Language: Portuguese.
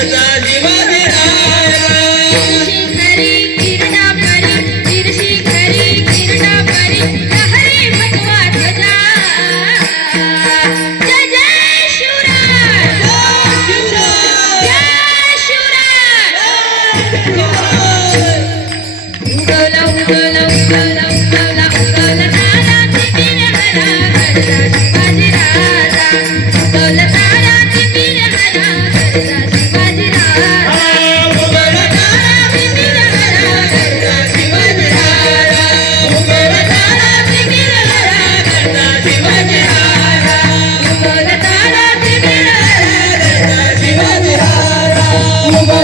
verdade Yeah.